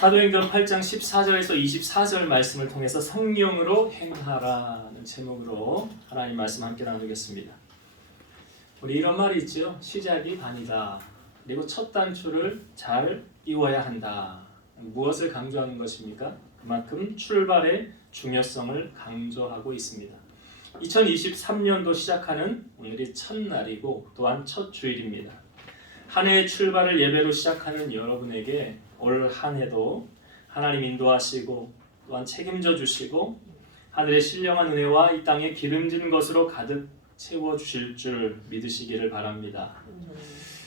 사도행전 8장 14절에서 24절 말씀을 통해서 성령으로 행하라는 제목으로 하나님 말씀 함께 나누겠습니다. 우리 이런 말이 있죠. 시작이 반이다. 그리고 첫 단추를 잘 끼워야 한다. 무엇을 강조하는 것입니까? 그만큼 출발의 중요성을 강조하고 있습니다. 2023년도 시작하는 오늘이 첫날이고 또한 첫 주일입니다. 한 해의 출발을 예배로 시작하는 여러분에게 올 한 해도 하나님 인도하시고 또한 책임져 주시고 하늘의 신령한 은혜와 이 땅에 기름진 것으로 가득 채워주실 줄 믿으시기를 바랍니다.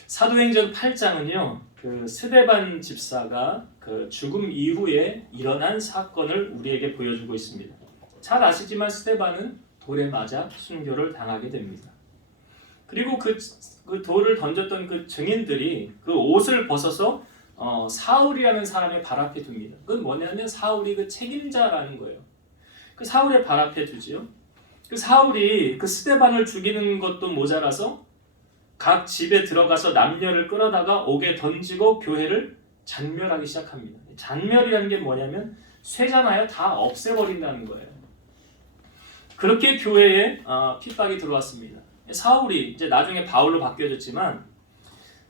사도행전 8장은요, 그 스데반 집사가 그 죽음 이후에 일어난 사건을 우리에게 보여주고 있습니다. 잘 아시지만 스데반은 돌에 맞아 순교를 당하게 됩니다. 그리고 그 돌을 던졌던 그 증인들이 그 옷을 벗어서 사울이라는 사람의 발 앞에 둡니다. 그건 뭐냐면 사울이 그 책임자라는 거예요. 그 사울의 발 앞에 두지요. 그 사울이 그 스데반을 죽이는 것도 모자라서 각 집에 들어가서 남녀를 끌어다가 옥에 던지고 교회를 잔멸하기 시작합니다. 잔멸이라는 게 뭐냐면 쇠잖아요. 다 없애버린다는 거예요. 그렇게 교회에 핍박이 들어왔습니다. 사울이 이제 나중에 바울로 바뀌어졌지만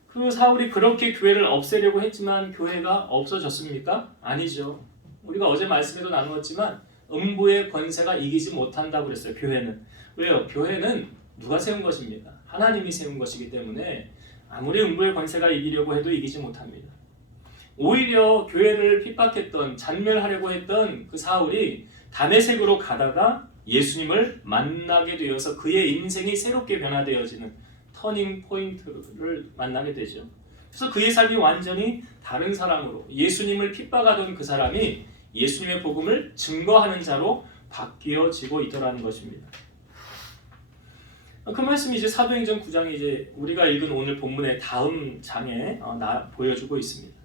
그 사울이 그렇게 교회를 없애려고 했지만 교회가 없어졌습니까? 아니죠. 우리가 어제 말씀에도 나누었지만 음부의 권세가 이기지 못한다고 그랬어요. 교회는. 왜요? 교회는 누가 세운 것입니까? 하나님이 세운 것이기 때문에 아무리 음부의 권세가 이기려고 해도 이기지 못합니다. 오히려 교회를 핍박했던, 잔멸하려고 했던 그 사울이 다메섹으로 가다가 예수님을 만나게 되어서 그의 인생이 새롭게 변화되어지는 터닝 포인트를 만나게 되죠. 그래서 그의 삶이 완전히 다른 사람으로, 예수님을 핍박하던 그 사람이 예수님의 복음을 증거하는 자로 바뀌어지고 있더라는 것입니다. 그 말씀이 이제 사도행전 9장이 이제 우리가 읽은 오늘 본문의 다음 장에 보여주고 있습니다.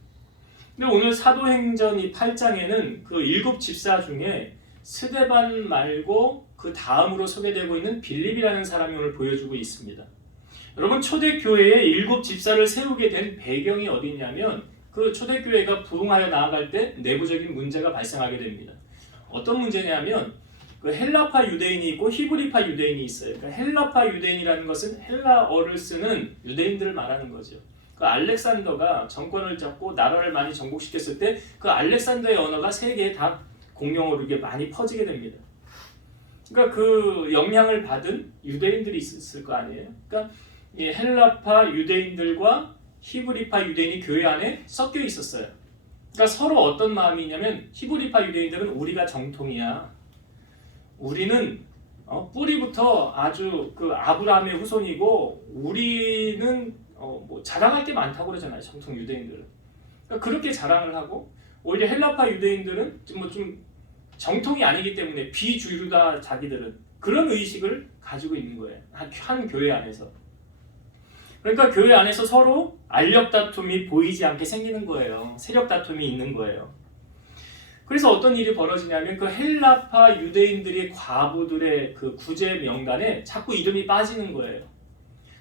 근데 오늘 사도행전 이 8장에는 그 7 집사 중에 스데반 말고 그 다음으로 소개되고 있는 빌립이라는 사람이 오늘 보여주고 있습니다. 여러분, 초대교회에 7 집사를 세우게 된 배경이 어디 있냐면 그 초대교회가 부흥하여 나아갈 때 내부적인 문제가 발생하게 됩니다. 어떤 문제냐면 그 헬라파 유대인이 있고 히브리파 유대인이 있어요. 그러니까 헬라파 유대인이라는 것은 헬라어를 쓰는 유대인들을 말하는 거죠. 그 알렉산더가 정권을 잡고 나라를 많이 정복시켰을 때 그 알렉산더의 언어가 세계에 다 공용어로 이게 많이 퍼지게 됩니다. 그러니까 그 영향을 받은 유대인들이 있었을 거 아니에요. 그러니까 이 헬라파 유대인들과 히브리파 유대인이 교회 안에 섞여 있었어요. 그러니까 서로 어떤 마음이 있냐면 히브리파 유대인들은 우리가 정통이야. 우리는 뿌리부터 아주 그 아브라함의 후손이고 우리는 뭐 자랑할 게 많다고 그러잖아요. 정통 유대인들은. 그러니까 그렇게 자랑을 하고 오히려 헬라파 유대인들은 좀 정통이 아니기 때문에 비주류다 자기들은 그런 의식을 가지고 있는 거예요. 한 교회 안에서. 그러니까 교회 안에서 서로 알력 다툼이 보이지 않게 생기는 거예요. 세력 다툼이 있는 거예요. 그래서 어떤 일이 벌어지냐면 그 헬라파 유대인들이 과부들의 그 구제 명단에 자꾸 이름이 빠지는 거예요.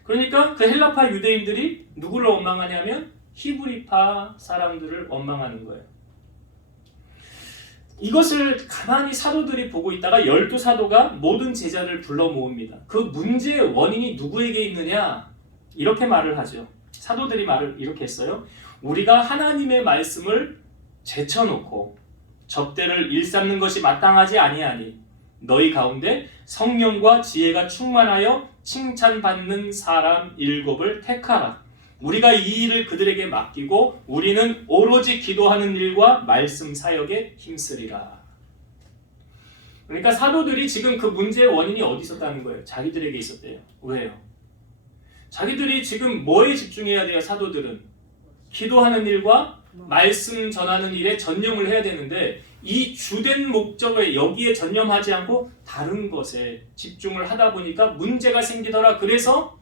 그러니까 그 헬라파 유대인들이 누구를 원망하냐면 히브리파 사람들을 원망하는 거예요. 이것을 가만히 사도들이 보고 있다가 12사도가 모든 제자를 불러 모읍니다. 그 문제의 원인이 누구에게 있느냐? 이렇게 말을 하죠. 사도들이 말을 이렇게 했어요. 우리가 하나님의 말씀을 제쳐놓고 접대를 일삼는 것이 마땅하지 아니하니 너희 가운데 성령과 지혜가 충만하여 칭찬받는 사람 7을 택하라. 우리가 이 일을 그들에게 맡기고 우리는 오로지 기도하는 일과 말씀 사역에 힘쓰리라. 그러니까 사도들이 지금 그 문제의 원인이 어디 있었다는 거예요? 자기들에게 있었대요. 왜요? 자기들이 지금 뭐에 집중해야 돼요? 사도들은 기도하는 일과 말씀 전하는 일에 전념을 해야 되는데 이 주된 목적을 여기에 전념하지 않고 다른 것에 집중을 하다 보니까 문제가 생기더라. 그래서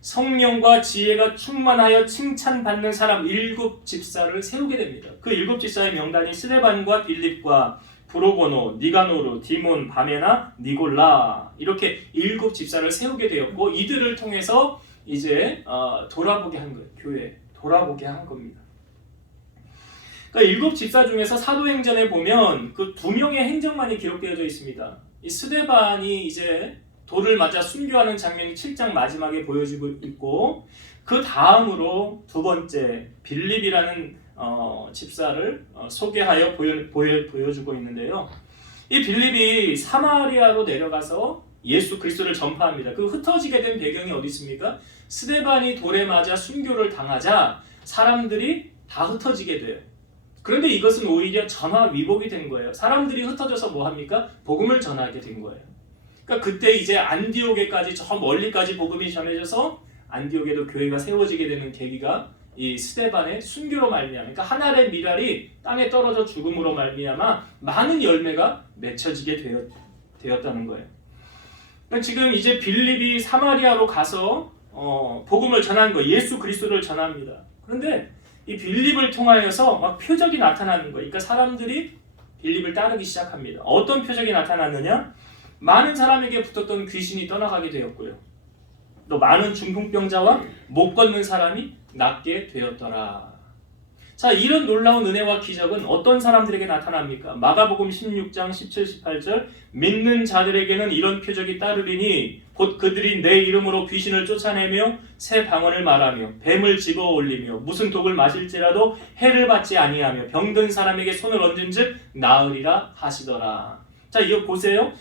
성령과 지혜가 충만하여 칭찬받는 사람 7 집사를 세우게 됩니다. 그 7 집사의 명단이 스데반과 빌립과 브로고노, 니가노르, 디몬, 바메나, 니골라 이렇게 7 집사를 세우게 되었고 이들을 통해서 이제 돌아보게 한 거예요. 교회 돌아보게 한 겁니다. 그러니까 그러니까 7 집사 중에서 사도행전에 보면 그 2명의 행적만이 기록되어져 있습니다. 이 스데반이 이제 돌을 맞아 순교하는 장면이 7장 마지막에 보여지고 있고, 그 다음으로 두 번째 빌립이라는 집사를 소개하여 보여주고 있는데요. 이 빌립이 사마리아로 내려가서 예수 그리스도를 전파합니다. 그 흩어지게 된 배경이 어디 있습니까? 스데반이 돌에 맞아 순교를 당하자 사람들이 다 흩어지게 돼요. 그런데 이것은 오히려 전화위복이 된 거예요. 사람들이 흩어져서 뭐 합니까? 복음을 전하게 된 거예요. 그러니까 그때 이제 안디옥에까지, 저 멀리까지 복음이 전해져서 안디옥에도 교회가 세워지게 되는 계기가 이 스데반의 순교로 말미암아, 그러니까 한 알의 밀알이 땅에 떨어져 죽음으로 말미암아 많은 열매가 맺혀지게 되었다는 거예요. 그러니까 지금 이제 빌립이 사마리아로 가서 복음을 전하는 거예요. 예수 그리스도를 전합니다. 그런데 이 빌립을 통하여서 막 표적이 나타나는 거예요. 그러니까 사람들이 빌립을 따르기 시작합니다. 어떤 표적이 나타났느냐? 많은 사람에게 붙었던 귀신이 떠나가게 되었고요. 또 많은 중풍병자와 못 걷는 사람이 낫게 되었더라. 자, 이런 놀라운 은혜와 기적은 어떤 사람들에게 나타납니까? 마가복음 16장 17, 18절, 믿는 자들에게는 이런 표적이 따르리니 곧 그들이 내 이름으로 귀신을 쫓아내며 새 방언을 말하며 뱀을 집어 올리며 무슨 독을 마실지라도 해를 받지 아니하며 병든 사람에게 손을 얹은즉 나으리라 하시더라. 자, 이거 보세요.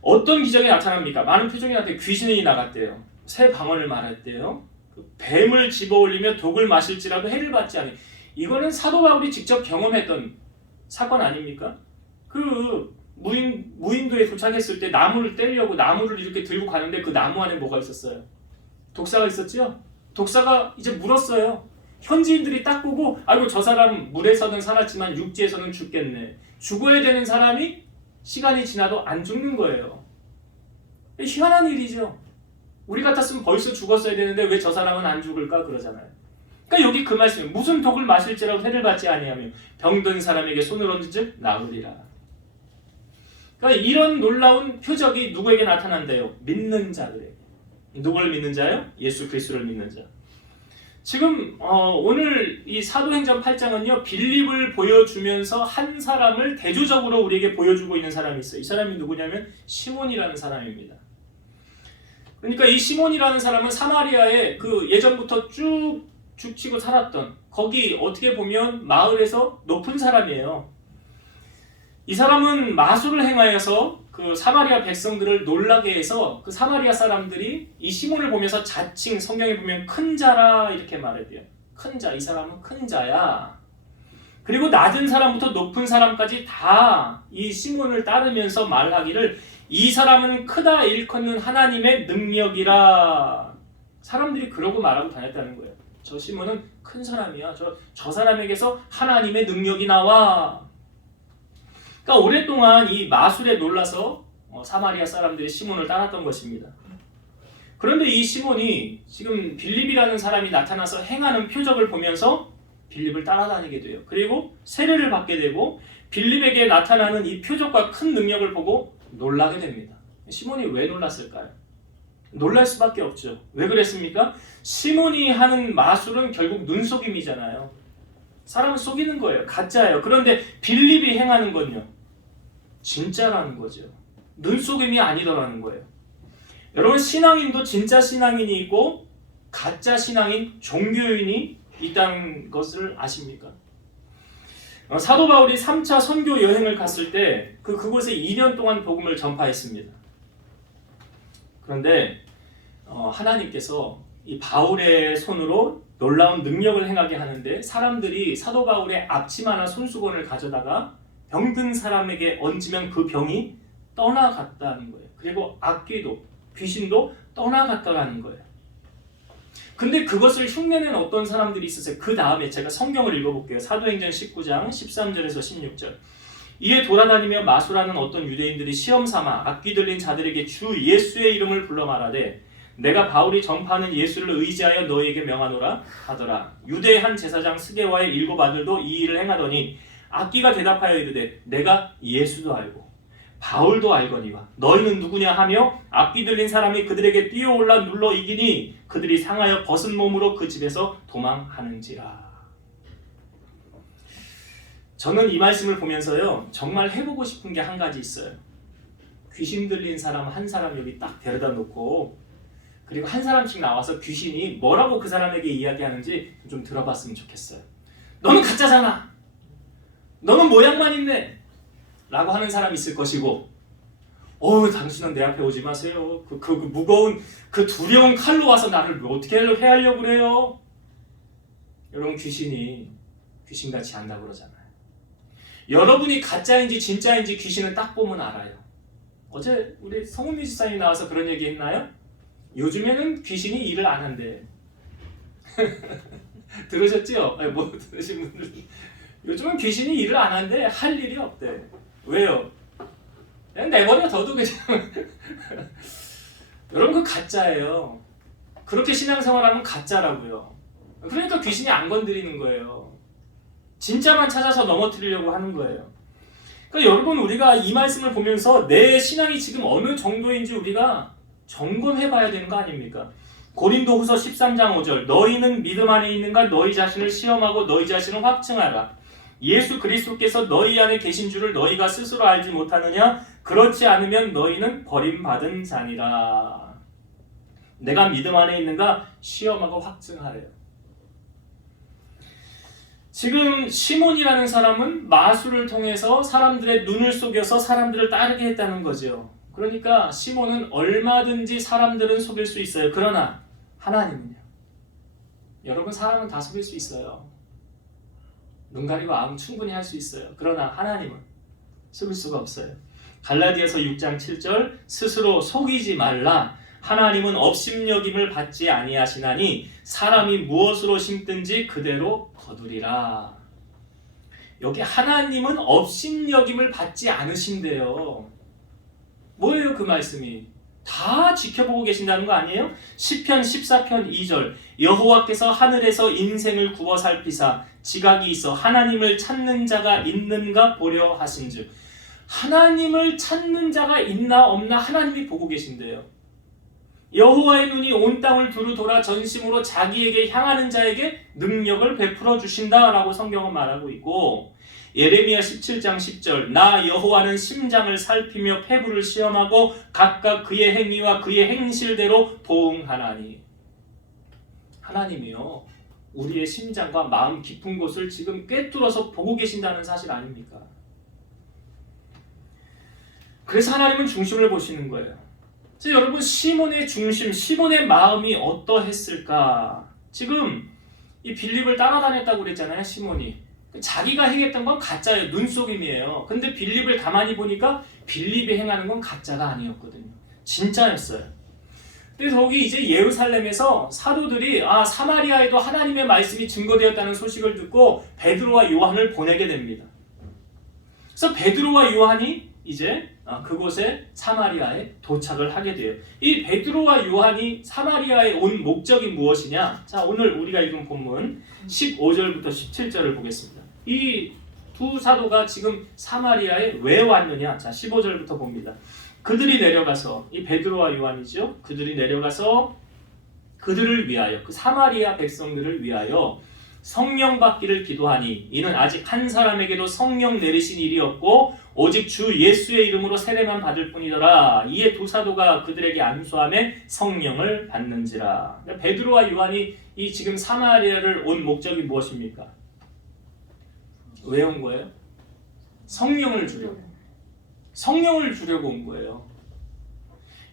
어떤 기적이 나타납니까? 많은 표적이 나타나요. 귀신이 나갔대요. 새 방언을 말했대요. 뱀을 집어 올리며 독을 마실지라도 해를 받지 아니. 이거는 사도 바울이 직접 경험했던 사건 아닙니까? 그 무인도에 도착했을 때 나무를 떼려고 나무를 이렇게 들고 가는데 그 나무 안에 뭐가 있었어요? 독사가 있었죠? 독사가 이제 물었어요. 현지인들이 딱 보고 아이고 저 사람 물에서는 살았지만 육지에서는 죽겠네. 죽어야 되는 사람이 시간이 지나도 안 죽는 거예요. 희한한 일이죠. 우리 같았으면 벌써 죽었어야 되는데 왜 저 사람은 안 죽을까 그러잖아요. 그러니까 여기 그 말씀이 무슨 독을 마실지라도 해를 받지 아니하며 병든 사람에게 손을 얹은즉 나으리라. 그러니까 이런 놀라운 표적이 누구에게 나타난대요? 믿는 자들에게. 누구를 믿는 자요? 예수 그리스도를 믿는 자. 지금 오늘 이 사도행전 8장은요 빌립을 보여주면서 한 사람을 대조적으로 우리에게 보여주고 있는 사람이 있어요. 이 사람이 누구냐면 시몬이라는 사람입니다. 그러니까 이 시몬이라는 사람은 사마리아에 그 예전부터 쭉 죽치고 살았던, 거기 어떻게 보면 마을에서 높은 사람이에요. 이 사람은 마술을 행하여서 그 사마리아 백성들을 놀라게 해서 그 사마리아 사람들이 이 시몬을 보면서 자칭, 성경에 보면 큰 자라 이렇게 말해요. 큰 자, 이 사람은 큰 자야. 그리고 낮은 사람부터 높은 사람까지 다 이 시몬을 따르면서 말하기를 이 사람은 크다 일컫는 하나님의 능력이라. 사람들이 그러고 말하고 다녔다는 거예요. 저 시몬은 큰 사람이야. 저 사람에게서 하나님의 능력이 나와. 그러니까 오랫동안 이 마술에 놀라서 사마리아 사람들이 시몬을 따랐던 것입니다. 그런데 이 시몬이 지금 빌립이라는 사람이 나타나서 행하는 표적을 보면서 빌립을 따라다니게 돼요. 그리고 세례를 받게 되고 빌립에게 나타나는 이 표적과 큰 능력을 보고 놀라게 됩니다. 시몬이 왜 놀랐을까요? 놀랄 수밖에 없죠. 왜 그랬습니까? 시몬이 하는 마술은 결국 눈속임이잖아요. 사람을 속이는 거예요. 가짜예요. 그런데 빌립이 행하는 건요, 진짜라는 거죠. 눈속임이 아니더라는 거예요. 여러분, 신앙인도 진짜 신앙인이 있고 가짜 신앙인, 종교인이 있다는 것을 아십니까? 사도 바울이 3차 선교 여행을 갔을 때 그곳에 2년 동안 복음을 전파했습니다. 그런데 하나님께서 이 바울의 손으로 놀라운 능력을 행하게 하는데 사람들이 사도 바울의 앞치마나 손수건을 가져다가 병든 사람에게 얹으면 그 병이 떠나갔다는 거예요. 그리고 악귀도, 귀신도 떠나갔다라는 거예요. 근데 그것을 흉내낸 어떤 사람들이 있었어요. 그 다음에 제가 성경을 읽어볼게요. 사도행전 19장 13절에서 16절. 이에 돌아다니며 마술하는 어떤 유대인들이 시험삼아 악귀 들린 자들에게 주 예수의 이름을 불러 말하되 내가 바울이 전파하는 예수를 의지하여 너희에게 명하노라 하더라. 유대의 한 제사장 스게와의 7 아들도 이 일을 행하더니 악귀가 대답하여 이르되 내가 예수도 알고 바울도 알거니와 너희는 누구냐 하며 악귀 들린 사람이 그들에게 뛰어올라 눌러 이기니 그들이 상하여 벗은 몸으로 그 집에서 도망하는지라. 저는 이 말씀을 보면서요, 정말 해보고 싶은 게 한 가지 있어요. 귀신 들린 사람 한 사람 여기 딱 데려다 놓고, 그리고 한 사람씩 나와서 귀신이 뭐라고 그 사람에게 이야기하는지 좀 들어봤으면 좋겠어요. 너는 가짜잖아. 너는 모양만 있네. 라고 하는 사람이 있을 것이고, 당신은 내 앞에 오지 마세요. 그 무거운, 그 두려운 칼로 와서 나를 어떻게 해하려고 그래요? 여러분, 귀신이 귀신같이 안다고 그러잖아요. 여러분이 가짜인지 진짜인지 귀신은 딱 보면 알아요. 어제 우리 성훈미 지사님 나와서 그런 얘기 했나요? 요즘에는 귀신이 일을 안 한대. 들으셨죠? 아니, 뭐 들으신 분들. 요즘은 귀신이 일을 안 한대. 할 일이 없대. 왜요? 그냥 내버려 둬도 그냥. 여러분, 그 가짜예요. 그렇게 신앙생활하면 가짜라고요. 그러니까 귀신이 안 건드리는 거예요. 진짜만 찾아서 넘어뜨리려고 하는 거예요. 그러니까 여러분, 우리가 이 말씀을 보면서 내 신앙이 지금 어느 정도인지 우리가 점검해 봐야 되는 거 아닙니까? 고린도후서 13장 5절, 너희는 믿음 안에 있는가? 너희 자신을 시험하고 너희 자신을 확증하라. 예수 그리스도께서 너희 안에 계신 줄을 너희가 스스로 알지 못하느냐? 그렇지 않으면 너희는 버림받은 자니라. 내가 믿음 안에 있는가? 시험하고 확증하래요. 지금 시몬이라는 사람은 마술을 통해서 사람들의 눈을 속여서 사람들을 따르게 했다는 거죠. 그러니까 시몬은 얼마든지 사람들은 속일 수 있어요. 그러나 하나님은요. 여러분, 사람은 다 속일 수 있어요. 눈 가리고 아무 충분히 할 수 있어요. 그러나 하나님은 속일 수가 없어요. 갈라디아서 6장 7절, 스스로 속이지 말라. 하나님은 업심여김을 받지 아니하시나니 사람이 무엇으로 심든지 그대로 거두리라. 여기 하나님은 업심여김을 받지 않으신대요. 뭐예요 그 말씀이? 다 지켜보고 계신다는 거 아니에요? 시편 14편 2절, 여호와께서 하늘에서 인생을 구워 살피사 지각이 있어 하나님을 찾는 자가 있는가 보려 하신즉. 하나님을 찾는 자가 있나 없나 하나님이 보고 계신대요. 여호와의 눈이 온 땅을 두루 돌아 전심으로 자기에게 향하는 자에게 능력을 베풀어 주신다라고 성경은 말하고 있고, 예레미야 17장 10절, 나 여호와는 심장을 살피며 폐부를 시험하고 각각 그의 행위와 그의 행실대로 보응하나니. 하나님이요, 우리의 심장과 마음 깊은 곳을 지금 꿰뚫어서 보고 계신다는 사실 아닙니까? 그래서 하나님은 중심을 보시는 거예요. 그래서 여러분, 시몬의 중심, 시몬의 마음이 어떠했을까? 지금 이 빌립을 따라다녔다고 그랬잖아요. 시몬이 자기가 행했던 건 가짜예요. 눈속임이에요. 근데 빌립을 가만히 보니까 빌립이 행하는 건 가짜가 아니었거든요. 진짜였어요. 그래서 거기 이제 예루살렘에서 사도들이 사마리아에도 하나님의 말씀이 증거되었다는 소식을 듣고 베드로와 요한을 보내게 됩니다. 그래서 베드로와 요한이 이제 그곳에 사마리아에 도착을 하게 돼요. 이 베드로와 요한이 사마리아에 온 목적이 무엇이냐? 자, 오늘 우리가 읽은 본문 15절부터 17절을 보겠습니다. 이 두 사도가 지금 사마리아에 왜 왔느냐? 자, 15절부터 봅니다. 그들이 내려가서, 이 베드로와 요한이죠. 그들이 내려가서 그들을 위하여, 그 사마리아 백성들을 위하여 성령 받기를 기도하니 이는 아직 한 사람에게도 성령 내리신 일이 없고 오직 주 예수의 이름으로 세례만 받을 뿐이더라. 이에 두 사도가 그들에게 안수하며 성령을 받는지라. 베드로와 요한이 이 지금 사마리아를 온 목적이 무엇입니까? 왜 온 거예요? 성령을 주려고. 성령을 주려고 온 거예요.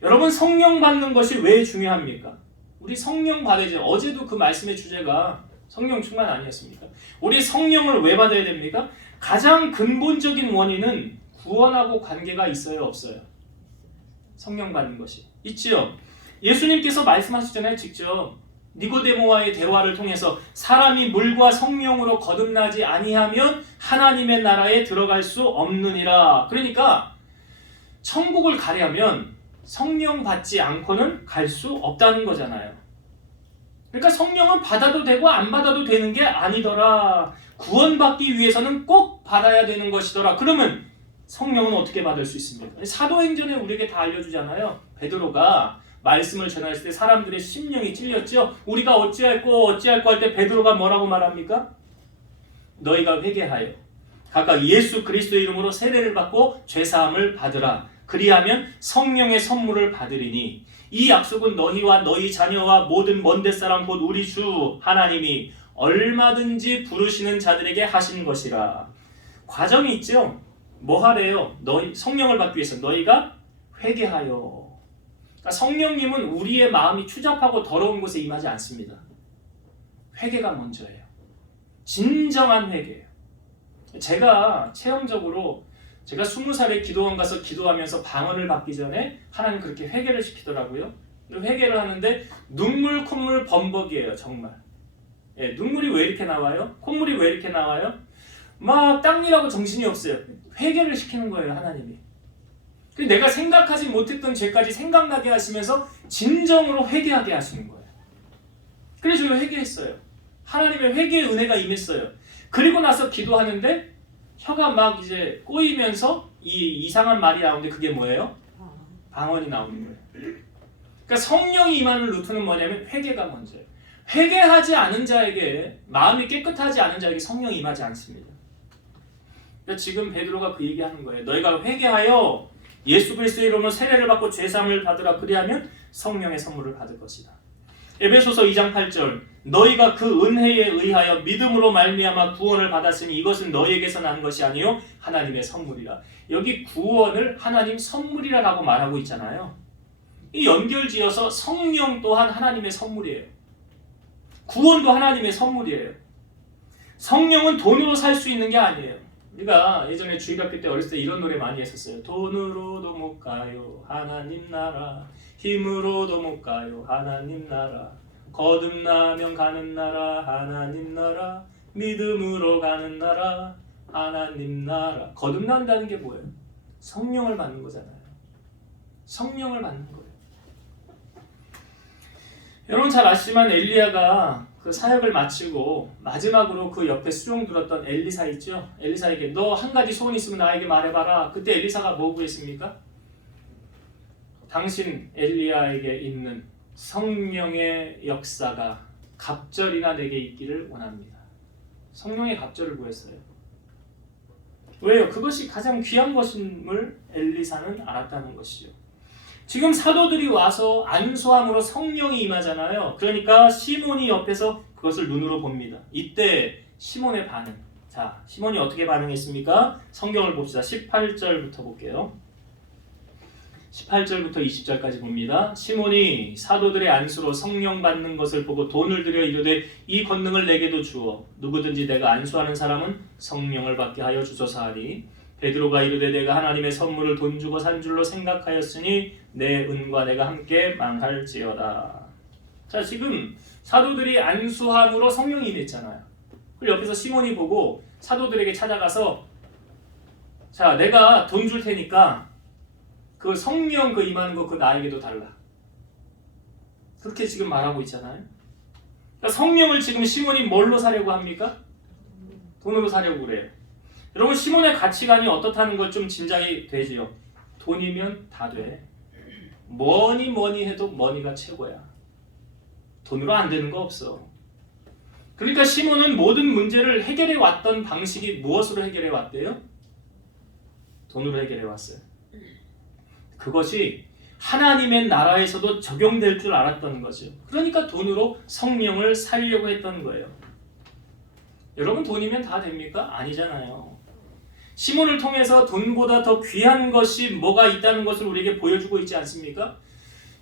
여러분, 성령 받는 것이 왜 중요합니까? 우리 성령 받아야지. 어제도 그 말씀의 주제가 성령 충만 아니었습니까? 우리 성령을 왜 받아야 됩니까? 가장 근본적인 원인은 구원하고 관계가 있어요, 없어요? 성령 받는 것이 있지요. 예수님께서 말씀하시잖아요, 직접. 니고데모와의 대화를 통해서 사람이 물과 성령으로 거듭나지 아니하면 하나님의 나라에 들어갈 수 없느니라. 그러니까 천국을 가려면 성령 받지 않고는 갈 수 없다는 거잖아요. 그러니까 성령은 받아도 되고 안 받아도 되는 게 아니더라. 구원받기 위해서는 꼭 받아야 되는 것이더라. 그러면 성령은 어떻게 받을 수 있습니까? 사도행전에 우리에게 다 알려주잖아요. 베드로가 말씀을 전했을 때 사람들의 심령이 찔렸죠. 우리가 어찌할꼬 할 때 베드로가 뭐라고 말합니까? 너희가 회개하여 각각 예수 그리스도의 이름으로 세례를 받고 죄사함을 받으라. 그리하면 성령의 선물을 받으리니 이 약속은 너희와 너희 자녀와 모든 먼데 사람 곧 우리 주 하나님이 얼마든지 부르시는 자들에게 하신 것이라. 과정이 있죠. 뭐 하래요? 너희 성령을 받기 위해서 너희가 회개하여. 그러니까 성령님은 우리의 마음이 추잡하고 더러운 곳에 임하지 않습니다. 회개가 먼저예요. 진정한 회개예요. 제가 체험적으로 제가 20살에 기도원 가서 기도하면서 방언을 받기 전에 하나님 그렇게 회개를 시키더라고요. 회개를 하는데 눈물 콧물 범벅이에요. 정말. 예, 눈물이 왜 이렇게 나와요? 콧물이 왜 이렇게 나와요? 막 땀이라고 정신이 없어요. 회개를 시키는 거예요. 하나님이. 내가 생각하지 못했던 죄까지 생각나게 하시면서 진정으로 회개하게 하시는 거예요. 그래서 저는 회개했어요. 하나님의 회개의 은혜가 임했어요. 그리고 나서 기도하는데 혀가 막 이제 꼬이면서 이 이상한 말이 나오는데 그게 뭐예요? 방언이 나오는 거예요. 그러니까 성령이 임하는 루트는 뭐냐면 회개가 먼저예요. 회개하지 않은 자에게, 마음이 깨끗하지 않은 자에게 성령이 임하지 않습니다. 그러니까 지금 베드로가 그 얘기하는 거예요. 너희가 회개하여 예수 그리스도의 이름으로 세례를 받고 죄사함을 받으라. 그리하면 성령의 선물을 받을 것이다. 에베소서 2장 8절 너희가 그 은혜에 의하여 믿음으로 말미암아 구원을 받았으니 이것은 너희에게서 난 것이 아니요 하나님의 선물이라. 여기 구원을 하나님 선물이라고 말하고 있잖아요. 이 연결지어서 성령 또한 하나님의 선물이에요. 구원도 하나님의 선물이에요. 성령은 돈으로 살 수 있는 게 아니에요. 우리가 예전에 주일학교 때 어렸을 때 이런 노래 많이 했었어요. 돈으로도 못 가요 하나님 나라, 힘으로도 못 가요 하나님 나라, 거듭나면 가는 나라 하나님 나라, 믿음으로 가는 나라 하나님 나라. 거듭난다는 게 뭐예요? 성령을 받는 거잖아요. 성령을 받는 거예요. 여러분 잘 아시지만 엘리야가 그 사역을 마치고 마지막으로 그 옆에 수종 들었던 엘리사 있죠? 엘리사에게 너 한 가지 소원 있으면 나에게 말해봐라. 그때 엘리사가 뭐 구했습니까? 당신 엘리야에게 있는 성령의 역사가 갑절이나 내게 있기를 원합니다. 성령의 갑절을 구했어요. 왜요? 그것이 가장 귀한 것임을 엘리사는 알았다는 것이죠. 지금 사도들이 와서 안수함으로 성령이 임하잖아요. 그러니까 시몬이 옆에서 그것을 눈으로 봅니다. 이때 시몬의 반응. 자, 시몬이 어떻게 반응했습니까? 성경을 봅시다. 18절부터 볼게요. 18절부터 20절까지 봅니다. 시몬이 사도들의 안수로 성령 받는 것을 보고 돈을 들여 이르되 이 권능을 내게도 주어 누구든지 내가 안수하는 사람은 성령을 받게 하여 주소서 하니 베드로가 이르되 내가 하나님의 선물을 돈 주고 산 줄로 생각하였으니 내 은과 내가 함께 망할지어다. 자, 지금 사도들이 안수함으로 성령이 임했잖아요. 그리고 옆에서 시몬이 보고 사도들에게 찾아가서 자, 내가 돈 줄 테니까 그 성령 그 임하는 거 그 나에게도 달라. 그렇게 지금 말하고 있잖아요. 그러니까 성령을 지금 시몬이 뭘로 사려고 합니까? 돈으로 사려고 그래요. 여러분 시몬의 가치관이 어떻다는 걸 좀 짐작이 되지요. 돈이면 다 돼. 뭐니 해도 머니가 최고야. 돈으로 안 되는 거 없어. 그러니까 시몬은 모든 문제를 해결해 왔던 방식이 무엇으로 해결해 왔대요? 돈으로 해결해 왔어요. 그것이 하나님의 나라에서도 적용될 줄 알았던 거죠. 그러니까 돈으로 성령을 살려고 했던 거예요. 여러분 돈이면 다 됩니까? 아니잖아요. 시몬을 통해서 돈보다 더 귀한 것이 뭐가 있다는 것을 우리에게 보여주고 있지 않습니까?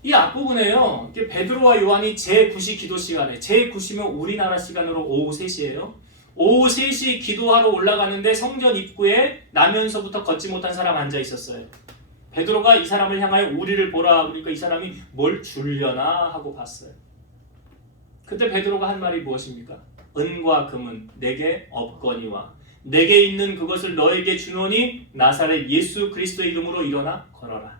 이 앞부분에요. 베드로와 요한이 제9시 기도 시간에, 제9시면 우리나라 시간으로 오후 3시예요. 오후 3시 기도하러 올라가는데 성전 입구에 나면서부터 걷지 못한 사람 앉아 있었어요. 베드로가 이 사람을 향하여 우리를 보라. 그러니까 이 사람이 뭘 주려나 하고 봤어요. 그때 베드로가 한 말이 무엇입니까? 은과 금은 내게 없거니와 내게 있는 그것을 너에게 주노니 나사렛 예수 그리스도의 이름으로 일어나 걸어라.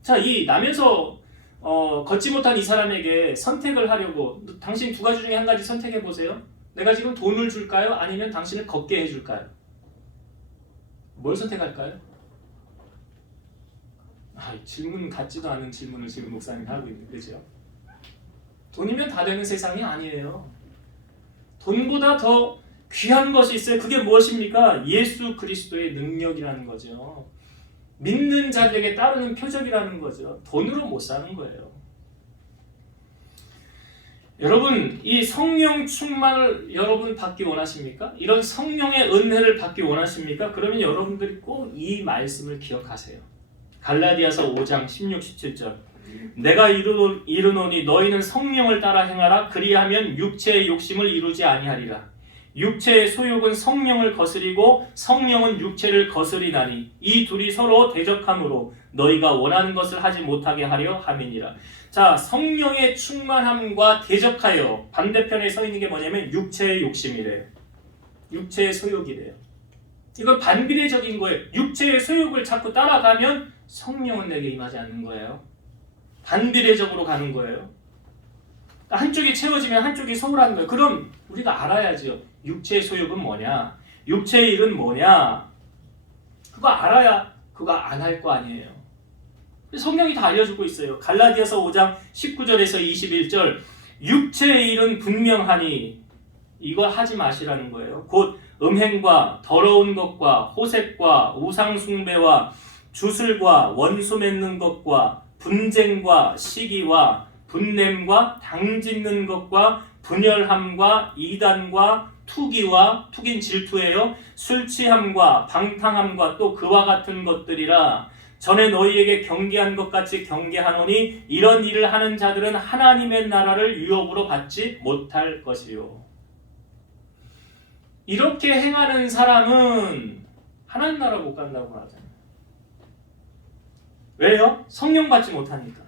자, 이 나면서 걷지 못한 이 사람에게 선택을 하려고 당신 두 가지 중에 한 가지 선택해 보세요. 내가 지금 돈을 줄까요? 아니면 당신을 걷게 해줄까요? 뭘 선택할까요? 질문 같지도 않은 질문을 지금 목사님이 하고 있는 거죠. 돈이면 다 되는 세상이 아니에요. 돈보다 더 귀한 것이 있어요. 그게 무엇입니까? 예수 그리스도의 능력이라는 거죠. 믿는 자들에게 따르는 표적이라는 거죠. 돈으로 못 사는 거예요. 여러분, 이 성령 충만을 여러분 받기 원하십니까? 이런 성령의 은혜를 받기 원하십니까? 그러면 여러분들이 꼭 이 말씀을 기억하세요. 갈라디아서 5장 16, 17절. 내가 이르노니 너희는 성령을 따라 행하라. 그리하면 육체의 욕심을 이루지 아니하리라. 육체의 소욕은 성령을 거스리고 성령은 육체를 거스리나니 이 둘이 서로 대적함으로 너희가 원하는 것을 하지 못하게 하려 함이니라. 자, 성령의 충만함과 대적하여 반대편에 서 있는 게 뭐냐면 육체의 욕심이래요. 육체의 소욕이래요. 이건 반비례적인 거예요. 육체의 소욕을 자꾸 따라가면 성령은 내게 임하지 않는 거예요. 반비례적으로 가는 거예요. 한쪽이 채워지면 한쪽이 소홀한 거예요. 그럼 우리가 알아야죠. 육체의 소욕은 뭐냐? 육체의 일은 뭐냐? 그거 알아야 그거 안 할 거 아니에요. 성경이 다 알려주고 있어요. 갈라디아서 5장 19절에서 21절. 육체의 일은 분명하니 이거 하지 마시라는 거예요. 곧 음행과 더러운 것과 호색과 우상숭배와 주술과 원수 맺는 것과 분쟁과 시기와 분냄과 당짓는 것과 분열함과 이단과 투기와 투긴 질투예요. 술 취함과 방탕함과 또 그와 같은 것들이라. 전에 너희에게 경계한 것 같이 경계하노니 이런 일을 하는 자들은 하나님의 나라를 유업으로 받지 못할 것이요. 이렇게 행하는 사람은 하나님 나라 못 간다고 하잖아요. 왜요? 성령 받지 못하니까.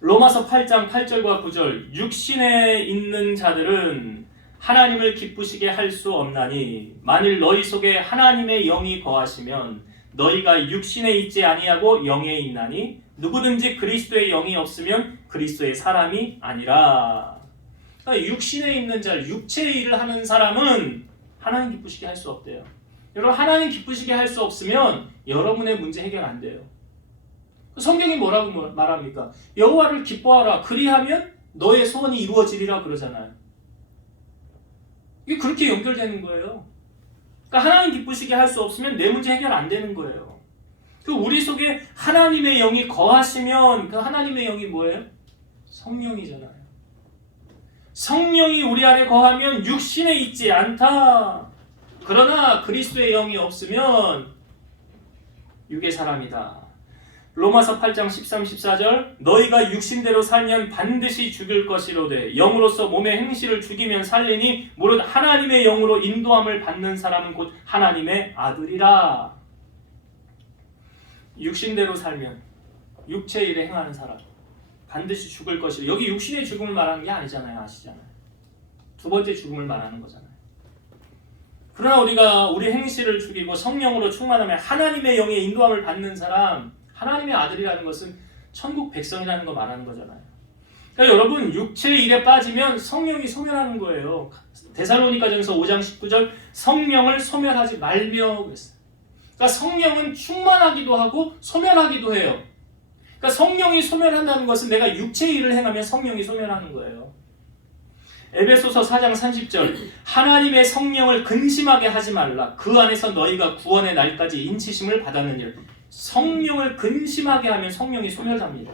로마서 8장 8절과 9절. 육신에 있는 자들은 하나님을 기쁘시게 할 수 없나니 만일 너희 속에 하나님의 영이 거하시면 너희가 육신에 있지 아니하고 영에 있나니 누구든지 그리스도의 영이 없으면 그리스도의 사람이 아니라. 그러니까 육신에 있는 자, 육체의 일을 하는 사람은 하나님 기쁘시게 할 수 없대요. 여러분, 하나님 기쁘시게 할 수 없으면 여러분의 문제 해결 안 돼요. 성경이 뭐라고 말합니까? 여호와를 기뻐하라. 그리하면 너의 소원이 이루어지리라 그러잖아요. 이게 그렇게 연결되는 거예요. 그러니까 하나님 기쁘시게 할 수 없으면 내 문제 해결 안 되는 거예요. 그 우리 속에 하나님의 영이 거하시면 그 하나님의 영이 뭐예요? 성령이잖아요. 성령이 우리 안에 거하면 육신에 있지 않다. 그러나 그리스도의 영이 없으면 육의 사람이다. 로마서 8장 13, 14절. 너희가 육신대로 살면 반드시 죽일 것이로되 영으로서 몸의 행실을 죽이면 살리니 무릇 하나님의 영으로 인도함을 받는 사람은 곧 하나님의 아들이라. 육신대로 살면 육체의 일에 행하는 사람 반드시 죽을 것이라. 여기 육신의 죽음을 말하는 게 아니잖아요. 아시잖아요. 두 번째 죽음을 말하는 거잖아요. 그러나 우리가 우리 행실을 죽이고 성령으로 충만하면 하나님의 영의 인도함을 받는 사람, 하나님의 아들이라는 것은 천국 백성이라는 거 말하는 거잖아요. 그러니까 여러분, 육체의 일에 빠지면 성령이 소멸하는 거예요. 데살로니가전서 5장 19절. 성령을 소멸하지 말며 그랬어요. 그러니까 성령은 충만하기도 하고 소멸하기도 해요. 그러니까 성령이 소멸한다는 것은 내가 육체의 일을 행하면 성령이 소멸하는 거예요. 에베소서 4장 30절. 하나님의 성령을 근심하게 하지 말라. 그 안에서 너희가 구원의 날까지 인치심을 받았느니라. 성령을 근심하게 하면 성령이 소멸합니다.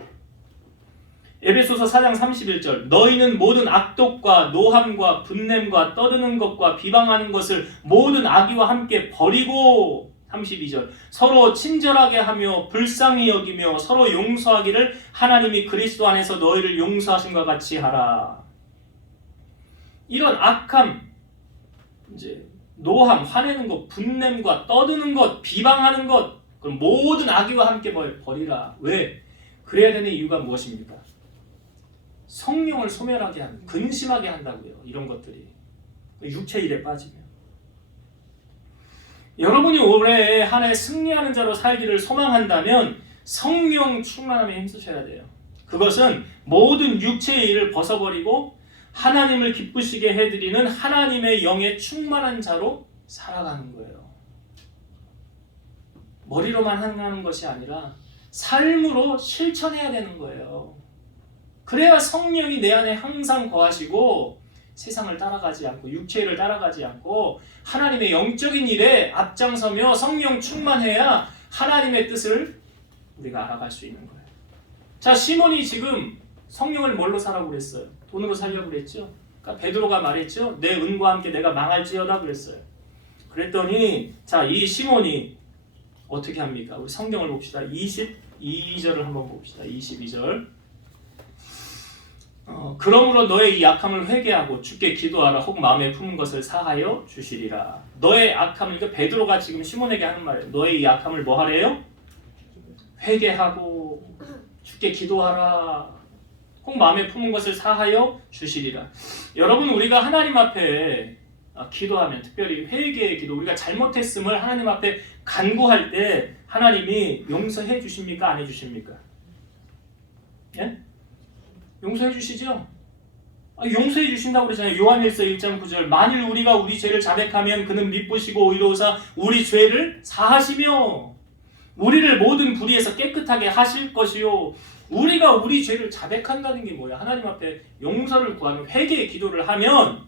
에베소서 4장 31절. 너희는 모든 악독과 노함과 분냄과 떠드는 것과 비방하는 것을 모든 악의와 함께 버리고. 32절. 서로 친절하게 하며 불쌍히 여기며 서로 용서하기를 하나님이 그리스도 안에서 너희를 용서하신과 같이 하라. 이런 악함, 이제 노함, 화내는 것, 분냄과 떠드는 것, 비방하는 것, 그럼 모든 악의와 함께 버리라. 왜? 그래야 되는 이유가 무엇입니까? 성령을 소멸하게 하는, 근심하게 한다고요. 이런 것들이 육체 일에 빠지면. 여러분이 올해 한 해 승리하는 자로 살기를 소망한다면 성령 충만함에 힘쓰셔야 돼요. 그것은 모든 육체의 일을 벗어버리고 하나님을 기쁘시게 해드리는 하나님의 영의 충만한 자로 살아가는 거예요. 머리로만 하는 것이 아니라 삶으로 실천해야 되는 거예요. 그래야 성령이 내 안에 항상 거하시고 세상을 따라가지 않고 육체를 따라가지 않고 하나님의 영적인 일에 앞장서며 성령 충만해야 하나님의 뜻을 우리가 알아갈 수 있는 거예요. 자, 시몬이 지금 성령을 뭘로 사라고 그랬어요? 돈으로 살려고 그랬죠? 그러니까 베드로가 말했죠. 내 은과 함께 내가 망할지어다 그랬어요. 그랬더니 자, 이 시몬이 어떻게 합니까? 우리 성경을 봅시다. 22절을 한번 봅시다. 22절. 그러므로 너의 이 악함을 회개하고 주께 기도하라. 혹 마음에 품은 것을 사하여 주시리라. 너의 악함을, 그러니까 베드로가 지금 시몬에게 하는 말이에요. 너의 이 악함을 뭐 하래요? 회개하고 주께 기도하라. 혹 마음에 품은 것을 사하여 주시리라. 여러분, 우리가 하나님 앞에 기도하면, 특별히 회개의 기도, 우리가 잘못했음을 하나님 앞에 간구할 때 하나님이 용서해 주십니까? 안 해주십니까? 예? 용서해 주시죠? 용서해 주신다고 그러잖아요. 요한일서 1장 9절. 만일 우리가 우리 죄를 자백하면 그는 미쁘시고 의로우사 우리 죄를 사하시며 우리를 모든 불의에서 깨끗하게 하실 것이요. 우리가 우리 죄를 자백한다는 게 뭐야? 하나님 앞에 용서를 구하는 회개의 기도를 하면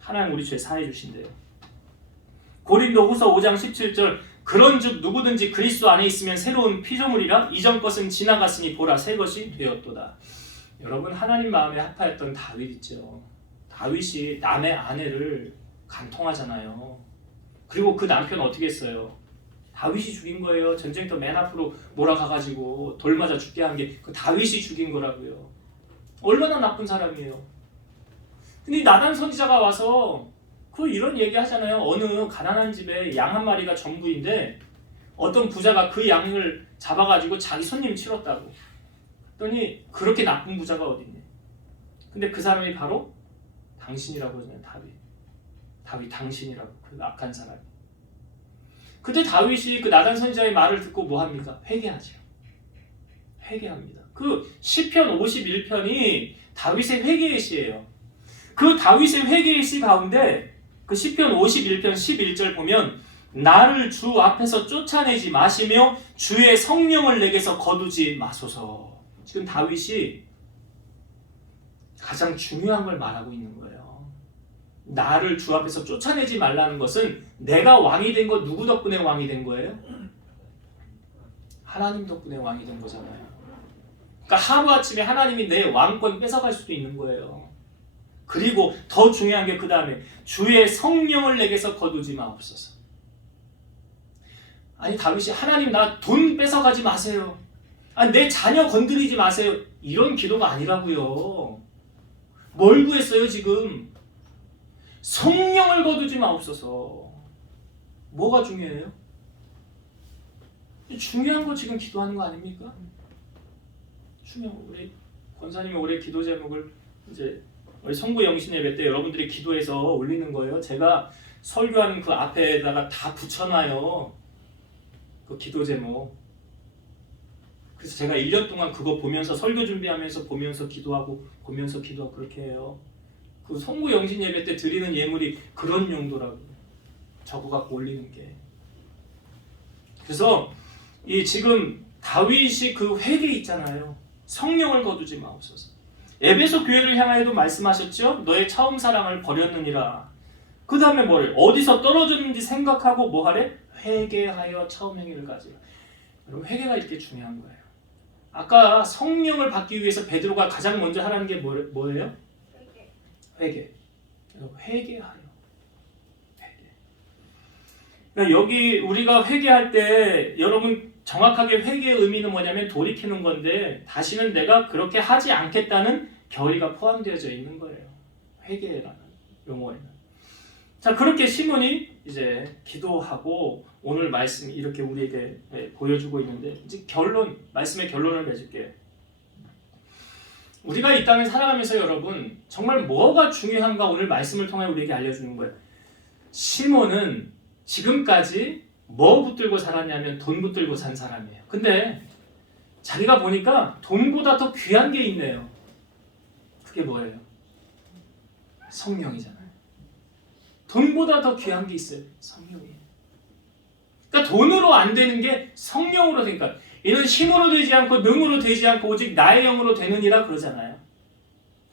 하나님 우리 죄 사해 주신대요. 고린도후서 5장 17절. 그런즉 누구든지 그리스도 안에 있으면 새로운 피조물이라 이전 것은 지나갔으니 보라 새 것이 되었도다. 여러분, 하나님 마음에 합하였던 다윗 있죠. 다윗이 남의 아내를 간통하잖아요. 그리고 그 남편 어떻게 했어요? 다윗이 죽인 거예요. 전쟁터 맨 앞으로 몰아가가지고 돌 맞아 죽게 한 게 그 다윗이 죽인 거라고요. 얼마나 나쁜 사람이에요. 근데 나단 선지자가 와서 이런 얘기 하잖아요. 어느 가난한 집에 양 한 마리가 전부인데 어떤 부자가 그 양을 잡아가지고 자기 손님 치렀다고. 그랬더니 그렇게 나쁜 부자가 어딨니? 근데 그 사람이 바로 당신이라고 하잖아요. 다윗 당신이라고, 그 악한 사람이. 그때 다윗이 그 나단 선지자의 말을 듣고 뭐 합니까? 회개하죠. 회개합니다. 그 시편 51편이 다윗의 회개의 시예요. 그 다윗의 회개의 시 가운데 그 시편 51편 11절 보면 나를 주 앞에서 쫓아내지 마시며 주의 성령을 내게서 거두지 마소서. 지금 다윗이 가장 중요한 걸 말하고 있는 거예요. 나를 주 앞에서 쫓아내지 말라는 것은 내가 왕이 된 거 누구 덕분에 왕이 된 거예요? 하나님 덕분에 왕이 된 거잖아요. 그러니까 하루아침에 하나님이 내 왕권 뺏어갈 수도 있는 거예요. 그리고 더 중요한 게 그 다음에 주의 성령을 내게서 거두지 마옵소서. 아니, 다윗이 하나님 나 돈 뺏어가지 마세요. 내 자녀 건드리지 마세요. 이런 기도가 아니라고요. 뭘 구했어요 지금? 성령을 거두지 마옵소서. 뭐가 중요해요? 중요한 거 지금 기도하는 거 아닙니까? 우리 권사님이 올해 기도 제목을 이제 우리 성부 영신 예배 때 여러분들이 기도해서 올리는 거예요. 제가 설교하는 그 앞에다가 다 붙여놔요. 그 기도 제목. 그래서 제가 1년 동안 그거 보면서 설교 준비하면서 보면서 기도하고 그렇게 해요. 그 성부 영신 예배 때 드리는 예물이 그런 용도라고 적어갖고 올리는 게. 그래서 이 지금 다윗이 그 회개 있잖아요. 성령을 거두지 마옵소서. 에베소 교회를 향하여도 말씀하셨죠. 너의 처음 사랑을 버렸느니라. 그 다음에 뭐래? 어디서 떨어졌는지 생각하고 뭐 하래? 회개하여 처음 행위를 가지라. 여러분, 회개가 이렇게 중요한 거예요. 아까 성령을 받기 위해서 베드로가 가장 먼저 하라는 게 뭐예요? 회개. 회개하여. 그러니까 여기 우리가 회개할 때 여러분 정확하게 회개의 의미는 뭐냐면 돌이키는 건데 다시는 내가 그렇게 하지 않겠다는 결의가 포함되어져 있는 거예요. 회개라는 용어에는. 자, 그렇게 시몬이 이제 기도하고 오늘 말씀이 이렇게 우리에게 보여주고 있는데 이제 말씀의 결론을 맺을게요. 우리가 이 땅을 살아가면서 여러분 정말 뭐가 중요한가 오늘 말씀을 통해 우리에게 알려주는 거예요. 시몬은 지금까지 뭐 붙들고 살았냐면 돈 붙들고 산 사람이에요. 근데 자기가 보니까 돈보다 더 귀한 게 있네요. 그게 뭐예요? 성령이잖아요. 돈보다 더 귀한 게 있어요. 성령이에요. 그러니까 돈으로 안 되는 게 성령으로 되니까 이는 힘으로 되지 않고 능으로 되지 않고 오직 나의 영으로 되느니라 그러잖아요.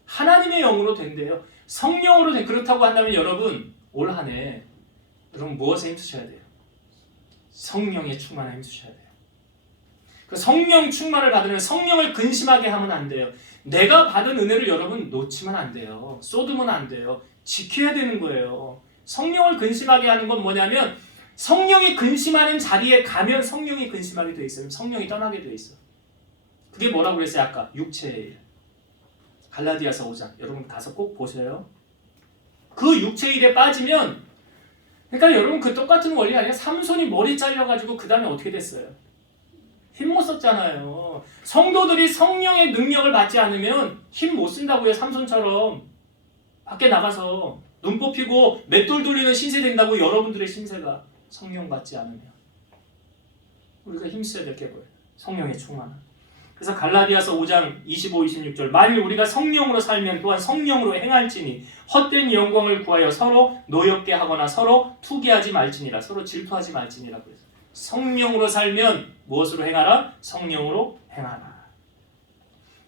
하나님의 영으로 된대요. 성령으로 그렇다고 한다면 여러분 올 한 해 여러분 무엇에 힘쓰셔야 돼요? 성령의 충만에 힘쓰셔야 돼요. 그 성령 충만을 받으면 성령을 근심하게 하면 안 돼요. 내가 받은 은혜를 여러분 놓치면 안 돼요. 쏟으면 안 돼요. 지켜야 되는 거예요. 성령을 근심하게 하는 건 뭐냐면 성령이 근심하는 자리에 가면 성령이 근심하게 돼 있어요. 성령이 떠나게 돼 있어. 그게 뭐라고 그랬어요? 아까 육체의 일. 갈라디아서 5장 여러분 가서 꼭 보세요. 그 육체의 일에 빠지면 그러니까 여러분 그 똑같은 원리 아니에요? 삼손이 머리 잘려가지고 그 다음에 어떻게 됐어요? 힘 못 썼잖아요. 성도들이 성령의 능력을 받지 않으면 힘 못 쓴다고요. 삼손처럼 밖에 나가서 눈 뽑히고 맷돌 돌리는 신세 된다고 여러분들의 신세가 성령 받지 않으면 우리가 힘써야 될 게 뭐예요? 성령의 충만. 그래서 갈라디아서 5장 25, 26절 만일 우리가 성령으로 살면 또한 성령으로 행할지니 헛된 영광을 구하여 서로 노엽게 하거나 서로 투기하지 말지니라. 서로 질투하지 말지니라. 그래서 성령으로 살면 무엇으로 행하라? 성령으로 행하라.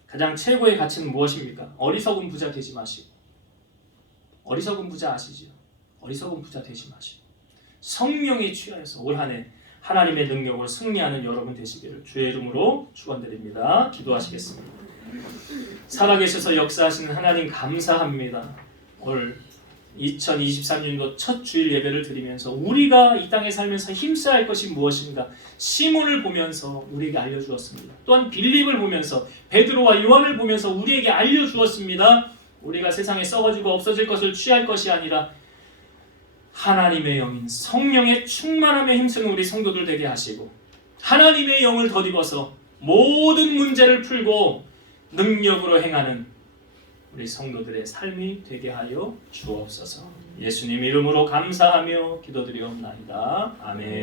가장 최고의 가치는 무엇입니까? 어리석은 부자 되지 마시고. 어리석은 부자 아시죠? 어리석은 부자 되지 마시고 성령에 취하여서 올 한 해 하나님의 능력으로 승리하는 여러분 되시기를 주의 이름으로 축원드립니다. 기도하시겠습니다. 살아계셔서 역사하시는 하나님 감사합니다. 올 2023년도 첫 주일 예배를 드리면서 우리가 이 땅에 살면서 힘써야 할 것이 무엇인가 시몬을 보면서 우리에게 알려주었습니다. 또한 빌립을 보면서 베드로와 요한을 보면서 우리에게 알려주었습니다. 우리가 세상에 썩어지고 없어질 것을 취할 것이 아니라 하나님의 영인 성령의 충만함에 힘쓰는 우리 성도들 되게 하시고 하나님의 영을 덧입어서 모든 문제를 풀고 능력으로 행하는 우리 성도들의 삶이 되게 하여 주옵소서. 예수님 이름으로 감사하며 기도드리옵나이다. 아멘.